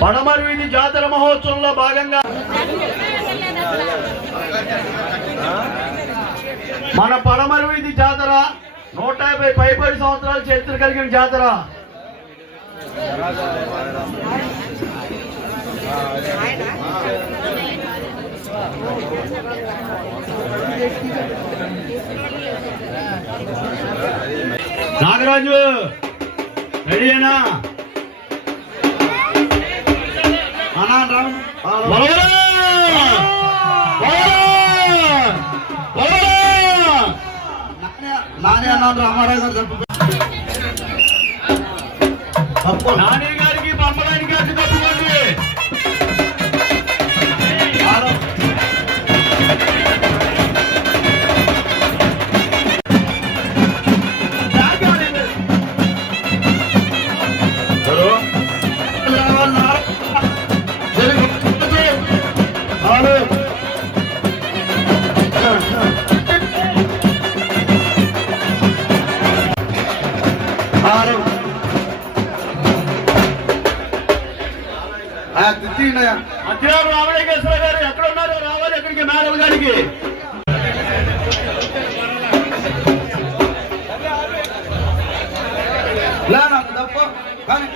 పడమర వీధి జాతర మహోత్సవంలో భాగంగా మన పడమర వీధి జాతర 150 పైబడి సంవత్సరాల చరిత్ర కలిగిన జాతర. నాగరాజు రెడీనా? నాని అన్నాడు రామారావు గారు తప్పు. నాని గారికి బొమ్మలాని గారికి తప్పుకోండి. మధ్యాహ్నం రామలింగేశ్వర గారు ఎక్కడ ఉన్నారు? రావాలి ఎక్కడికి? మేడం గారికి. తప్పు కానీ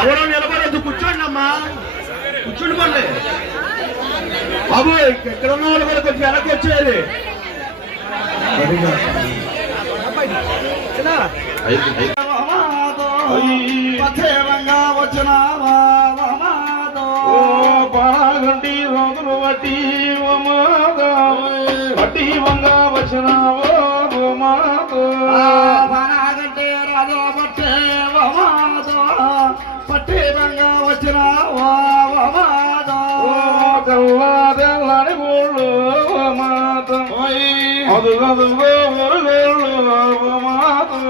ఎవరో నిలబడద్దు, కూర్చోండి అమ్మా, కూర్చోండి పండి బాబు. ఇక్కడ ఉన్న వాళ్ళు కూడా కొంచెం వెనక్కి వచ్చేది. పరాగంటి రోజులు బట్టి బట్టి వంగా వచ్చినావో పరాగంటి రాజు బట్టే పట్టి వంగా వచ్చినావో తెల్లారి గోళ్ళు మాతం అదుగదుగో మురుగోళ్ళు మాతం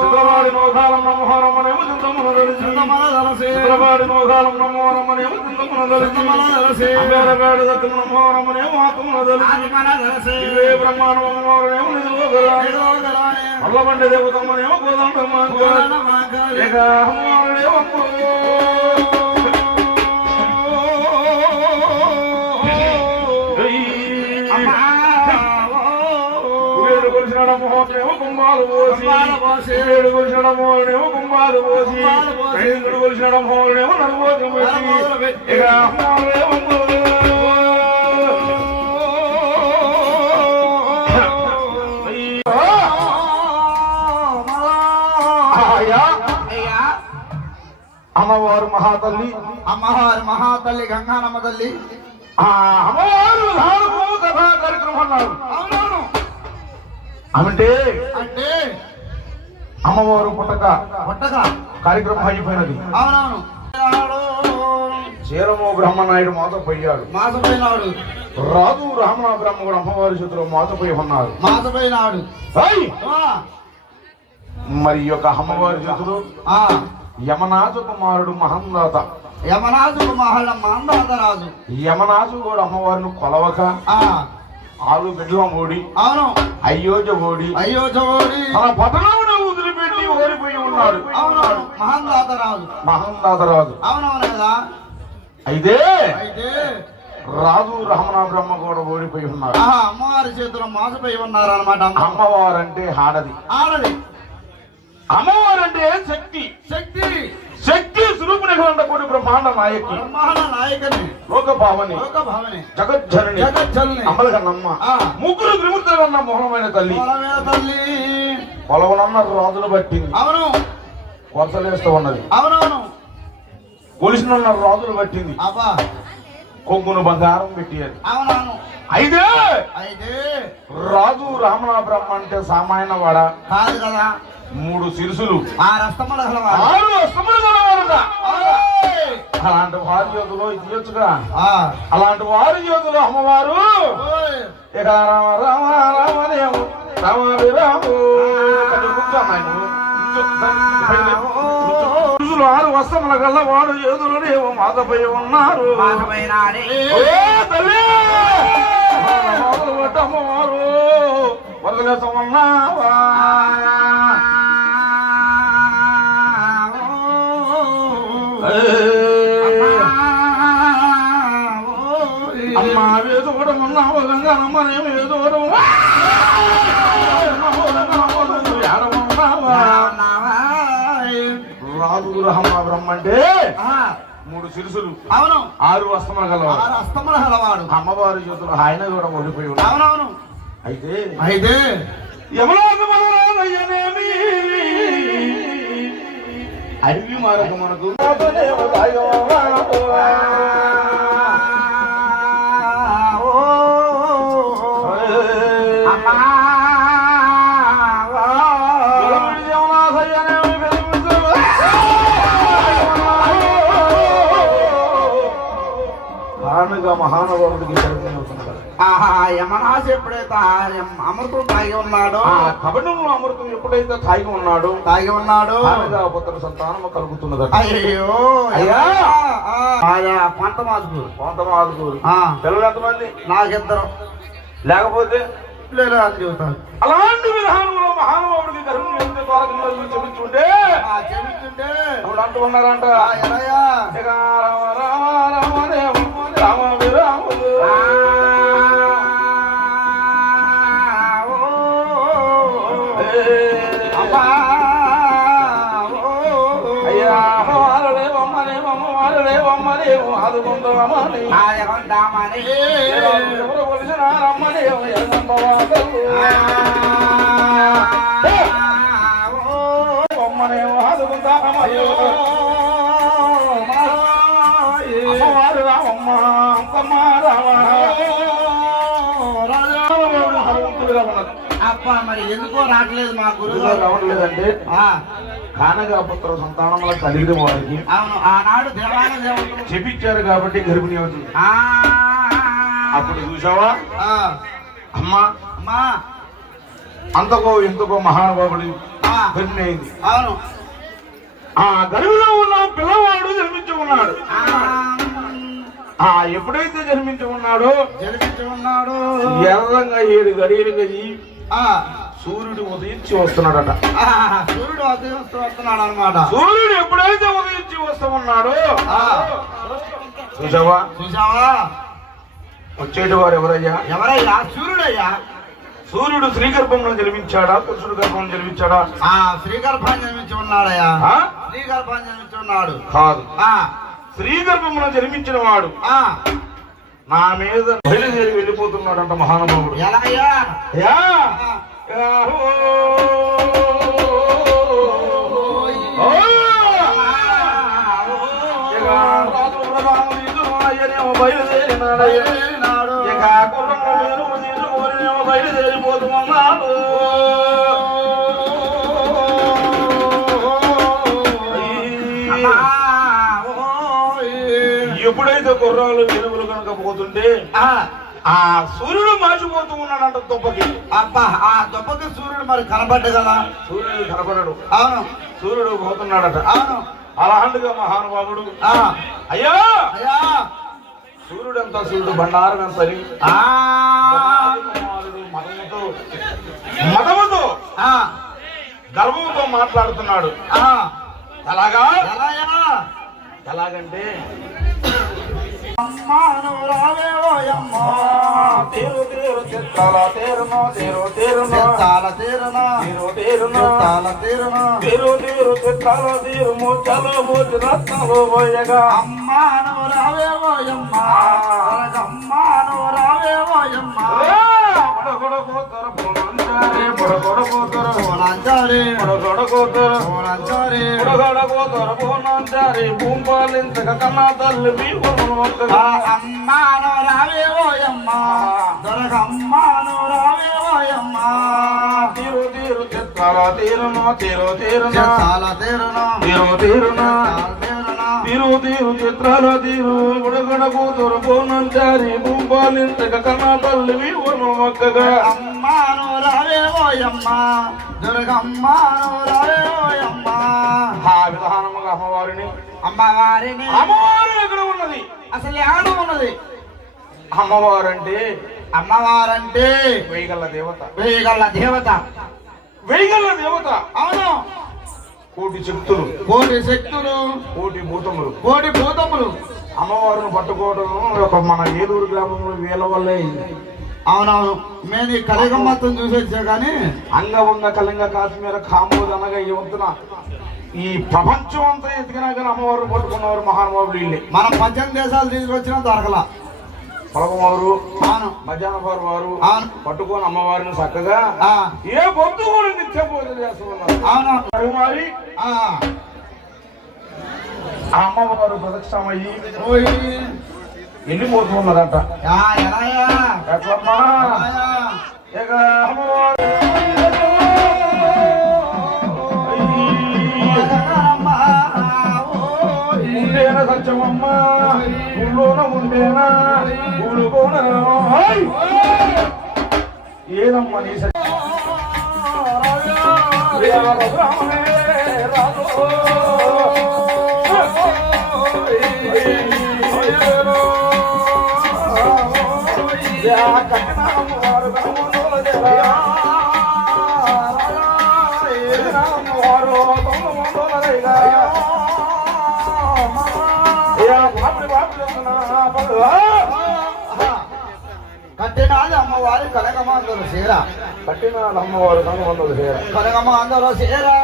చిత్రపాడి మోకాలం నమోరమనేమో బ్రహ్మాండమోరమేమో అల్లబండి దేవతమ్మనేమో గోదామేమో కొలిసినడమోనేమో కుంభాలు పోసి ఏడు కొలిసినడమోనేమో కుంభాలు పోసి ఐదుగురు కొలిసినడమోనేమో నలుగోతి ఇక అమ్మవారు మహాతల్లి, అమ్మవారు మహాతల్లి గంగానమ్మ తల్లి అమ్మవారు కథా కార్యక్రమం అన్నారు. అవునవును. అంటే అంటే అమ్మవారు పుట్టక కార్యక్రమం అయిపోయినది. అవునవును. చీరమో బ్రహ్మనాయుడు మోసపోయాడు. మాసపోయినాడు. రాజు రామణ బ్రహ్మ కూడా అమ్మవారి చేతిలో మోసపోయి ఉన్నారు. మాసపోయినాడు. మరి ఈ యొక్క అమ్మవారి చేతులు యమనాథు కుమారుడు మహందాత, యమనాథు కుమారుడు మహందాతరాజు. యమనాథు కూడా అమ్మవారిని కొలవక ఆరు బిడ్డల ఓడి, అవును, అయోధ్య ఓడి తన పతనమును వదిలిపెట్టి ఓడిపోయి ఉన్నాడు. అవునవును. మహందాతరాజు. అవునవును కదా. అయితే రాజు రమణ బ్రహ్మ కూడా ఓడిపోయి ఉన్నారు. అమ్మవారి చేతిలో మోసపోయి ఉన్నారు అనమాట. అమ్మవారంటే ఆడది, అమ్మవారంటే శక్తి స్వరూపుని కూడి బ్రహ్మాండ నాయకుని, లోక భావని, జగజ్జనని, అమలగన్నమ్మ, ముగ్గురు త్రిమూర్తులు కన్నా మోహనమైన తల్లి. పొలవనన్న రాజును పట్టింది. అవును. వరుసలేస్తూ ఉన్నది. అవునవును. కొలిసిన రాజును పట్టింది. కొంగును బంగారం పెట్టారు. అవునవును. అయితే అయితే రాజు రామణ బ్రహ్మ అంటే సామాన్య వాడ కాదు కదా. 3 శిరసులు 6 అస్తముల గలవాడు. 6 అస్తములు గలవాడుగా. అలాంటి వారి యోధులు ఇచ్చుగా. అలాంటి వారి యోధులు అమ్మవారు ఇక రామ రామ రామదేవు రామ విరాము 6 వస్త్రముల గల్లవాడు యోధులు రేవు మాతపై ఉన్నారు. అమ్మవారు వదలేసమన్నావా అమ్మ వేసుకోవడమన్నావు గంగానమ్మనేమి వేసుకోవడం రాజు రహమ బ్రహ్మ అంటే 3 శిరసులు. అవును. 6 అస్తముల గలవాడు. 6 అస్తముల గలవాడు. అమ్మవారి జ్యోతులు ఆయన కూడా ఓడిపోయి ఉన్నాడు. అవునవును. అయితే యమలాయనేమి అడవి మారక మనకు మహానుభావుడికి యమరాజు ఎప్పుడైతే అమృతం తాగి ఉన్నాడో, కబడంలో అమృతం ఎప్పుడైతే తాగి ఉన్నాడు పుత్ర సంతానం కలుగుతున్నది. అయ్యో కొంతమాదుకూరు పిల్లలు ఎంతమంది? నాకిద్దరు. లేకపోతే లేదు అని చెబుతాను. అలాంటి విధానంలో మహానుభావుడికి గర్భం చెప్పించుంటే అప్పుడు అంటూ ఉన్నారంట రామ రామ రామదేవ రామ విరాములు అయ్యా అమ్మవారులేవమ్మలేవు ఆదుకుందామని ఎవరు కొలిసిన రమ్మలేవు అమ్మనేమో ఆదుకుందామని అమ్మవారు రామమ్మ అమ్మమ్మ రామ హనుమంతుడుగా ఉన్నది. అప్ప మరి ఎందుకో రావట్లేదు మా గురువు రావట్లేదంటే కానగా పుత్ర సంతానముల కలిగిన వారికి అవును ఆనాడు దేవాలయ దేవతలు చెప్పించారు కాబట్టి గర్భిణి అవుతుంది. అప్పుడు చూసావా అమ్మా అమ్మా అంతకో ఎంతకో మహానుభావుడు గర్భిణి అయింది. అవును. ఆ గర్భిలో ఉన్న పిల్లవాడు జన్మించి ఉన్నాడు. ఎప్పుడైతే జన్మించి ఉన్నాడో ఎర్రంగా 7 గడియలు గది సూర్యుడు ఉదయించి వస్తున్నాడట. సూర్యుడు ఉదయిస్తూ వస్తున్నాడు అనమాట. సూర్యుడు ఎప్పుడైతే ఉదయించి వస్తున్నాడో చూసావా వచ్చేటి వారు ఎవరయ్యా? సూర్యుడయ్యా. సూర్యుడు స్త్రీ గర్భంలో జన్మించాడా పురుషుడు గర్భంలో జన్మించాడా? స్త్రీ గర్భాన్ని జన్మించి ఉన్నాడయ్యా. స్త్రీ గర్భాన్ని జన్మించి ఉన్నాడు. కాదు, స్త్రీ గర్భంలో జన్మించిన వాడు నా మీద బయలుదేరి వెళ్ళిపోతున్నాడంట మహానుభావుడు. ఎలాగయ్యా? బయలుదేరినాడు బయలుదేరిపోతున్నాడు. ఎప్పుడైతే గుర్రాలు వెలుగులు కనుక పోతుంటే ఆ సూర్యుడు మార్చిపోతూ ఉన్నాడంట దుబ్బకి. అబ్బా ఆ దుబ్బకి సూర్యుడు మరి కనబడ్డ కదా? సూర్యుడు కనబడడు. అవును. సూర్యుడు పోతున్నాడట. అవును. అలాంటిగా మహానుభావుడు అయ్యా సూర్యుడు ఎంత సూర్యుడు బండారం ఎంత మతముతో గర్వంతో మాట్లాడుతున్నాడు. ఎలాగంటే అమ్మా నువ్వు రావేవోయమ్మా తీరు తీరు చిత్తాల తీరునో తీరు తీరునో చిత్తాల తీరునో తీరు తీరునో చిత్తాల తీరునో తీరు తీరు చిత్తాల తీరు ముచ్చలు మూచి రత్నలు పోయగా అమ్మా నువ్వు రావేవోయమ్మా అమ్మా నువ్వు రావేవోయమ్మా మడగొడకు తరపు కొడకొడకోతరు పోనంచారి కొడకొడకోతరు పోనంచారి కొడకొడకోతరు పోనంచారి భూపాలించక కన్నా తల్లి భీమును ఒక్కగా అమ్మాను రావే ఓయమ్మ దొరకమ్మాను రావే ఓయమ్మ తీరు తీరు చిత్రాల తీరును తీరు తీరున చాలా తీరును తీరు తీరున తీరును తీరు తీరు చిత్రాల తీరు కొడకొడకోతరు పోనంచారి భూపాలించక కన్నా తల్లి భీమును ఒక్కగా అమ్మాను రావే ఓయమ్మ దుర్గమ్మాను రావే ఓయమ్మ ఆ విధానముగా అమ్మవారిని అమ్మవారిని అమ్మవారు ఎక్కడ ఉన్నది అసలు ఏడు ఉన్నది అమ్మవారంటే అమ్మవారంటే వేయగల దేవత వేయగల దేవత వేయగల దేవత అవును కోటి శక్తులు కోటి శక్తులు కోటి భూతములు కోటి భూతములు అమ్మవారిని పట్టుకోవడం ఒక మన ఏలూరు గ్రామంలో వీళ్ళ వల్లే అయింది. అవునవును నేను ఈ కలిగమ్మత్తం చూసి వచ్చా కానీ అంగవంగ కళంగ కాశ్మీర కాంబోజ్ అనగా ఈ వంతున ఈ ప్రపంచం అంతా ఎతికినా కానీ అమ్మవారిని పట్టుకున్నవారు మహానుభావులు వీళ్ళే. మనం 18 దేశాలు తీసుకొచ్చినా దొరకలా పొలగవారు అవును మధ్యాహ్నవారు వారు అవును పట్టుకొని అమ్మవారిని చక్కగా ఏ పొద్దు కూడా నిత్యం పూజ చేస్తున్నారు. అవును మరి ఆ అమ్మవారు ప్రదక్షిణమయ్యి ఓయ్ వెళ్ళిపోతున్నదంట. ఎలాయా ఎట్లమ్మా ఇక అమ్మవారు ఉండేన సత్యమమ్మ ఊళ్ళోన ఉండేనా ఊళ్ళుకోన ఏదమ్మా నీ కట్టినాది అమ్మవారి కనకమ్మ అందరూ సేరా కట్టిన అమ్మవారు కనుగొన్నది కనకమ్మ అందరూ సేరా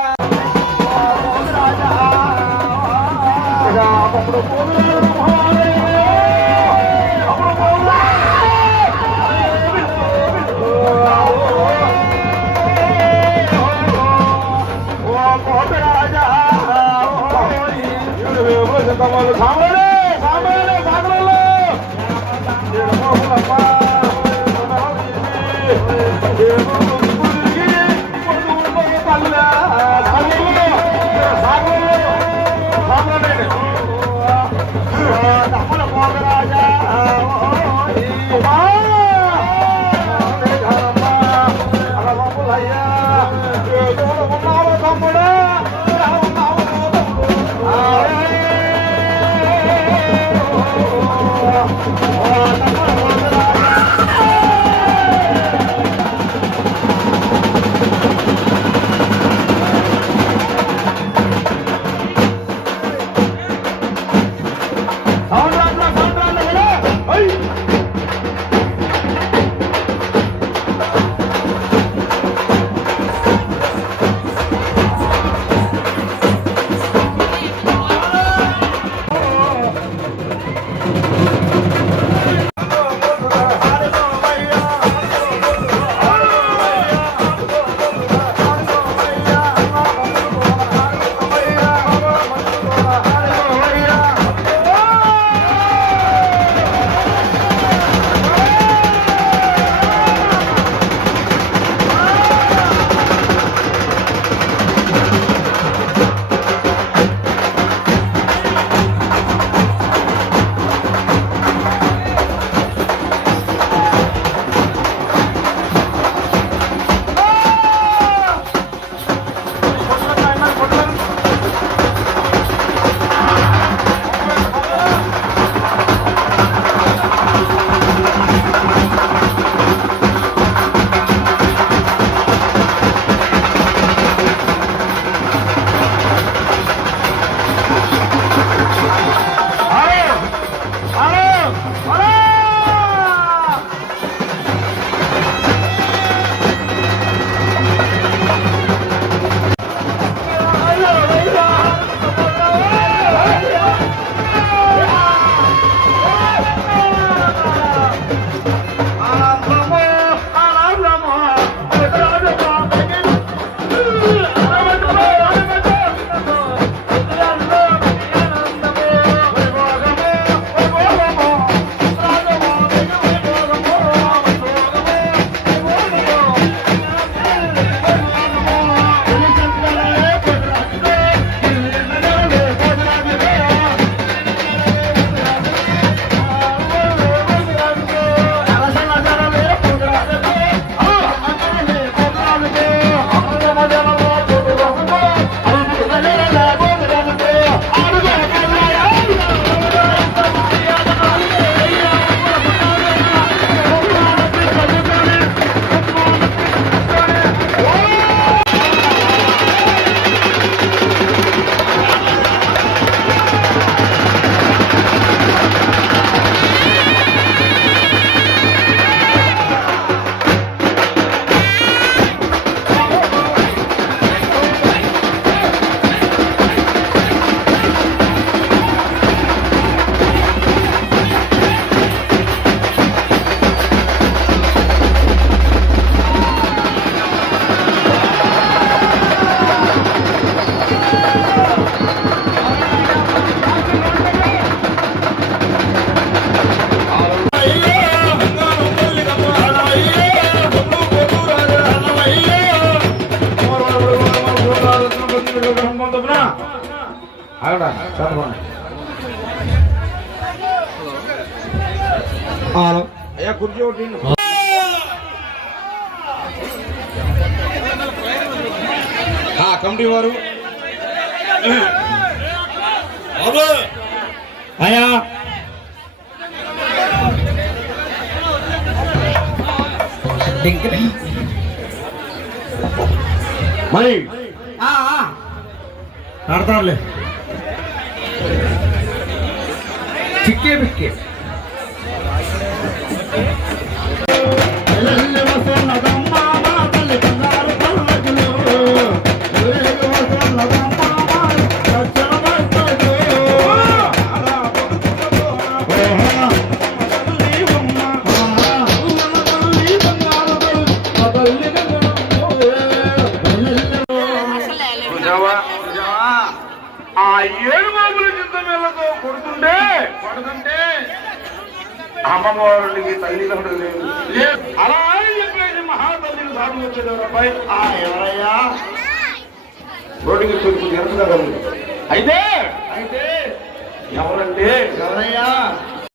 ఆగడా చదవండి. అయ్యా కుర్చీ ఒకటి కమిటీ వారు అయ్యా మరి ఆడతారులే చిక్కే పిక్కే ఆ ఏడు బాబుల చింతమేళ్లతో కొడుతుంటే అమ్మవారికి తల్లిదండ్రులు లేదు. అలా అని చెప్పేసి మహాతల్లిని సాగు వచ్చేదారు అబ్బాయి. ఎవరయ్యా? రోడ్డుకి చూపు జరుగుతుంది. అయితే ఎవరంటే ఎవరయ్యా?